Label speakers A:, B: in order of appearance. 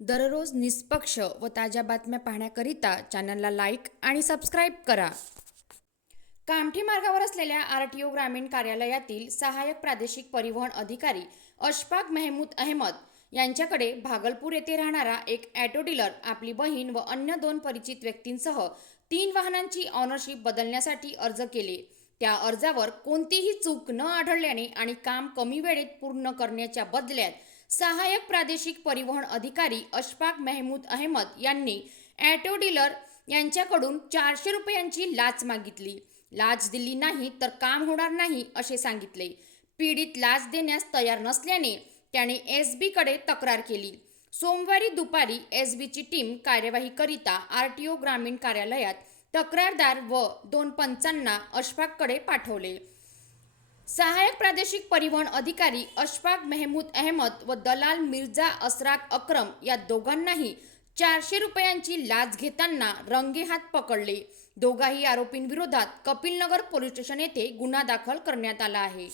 A: दररोज निष्पक्ष व ताज्या बातम्या पाहण्याकरिता चॅनलला लाईक आणि सबस्क्राईब करा. कामठी मार्गावर असलेल्या आर टी ओ ग्रामीण कार्यालयातील सहाय्यक प्रादेशिक परिवहन अधिकारी अशफाक मेहमूद अहमद यांच्याकडे भागलपूर येथे राहणारा एक ॲटो डीलर आपली बहीण व अन्य दोन परिचित व्यक्तींसह तीन वाहनांची ऑनरशिप बदलण्यासाठी अर्ज केले. त्या अर्जावर कोणतीही चूक न आढळल्याने आणि काम कमी वेळेत पूर्ण करण्याच्या बदल्यात सहाय्यक प्रादेशिक परिवहन अधिकारी अशफाक मेहमूद अहमद यांनी ॲटो डीलर यांच्याकडून चारशे रुपयांची लाच मागितली. लाच दिली नाही तर काम होणार नाही असे सांगितले. पीडित लाच देण्यास तयार नसल्याने त्याने एस बीकडे तक्रार केली. सोमवारी दुपारी एस बीची टीम कार्यवाहीकरिता आर टी ओ ग्रामीण कार्यालयात तक्रारदार व दोन पंचांना अशफाककडे पाठवले. सहाय्यक प्रादेशिक परिवहन अधिकारी अशफाक मेहमूद अहमद व दलाल मिर्झा असराक अक्रम या दोघांनाही चारशे रुपयांची लाच घेताना रंगेहात पकडले. दोघाही आरोपींविरोधात कपिलनगर पोलीस स्टेशन येथे गुन्हा दाखल करण्यात आला आहे.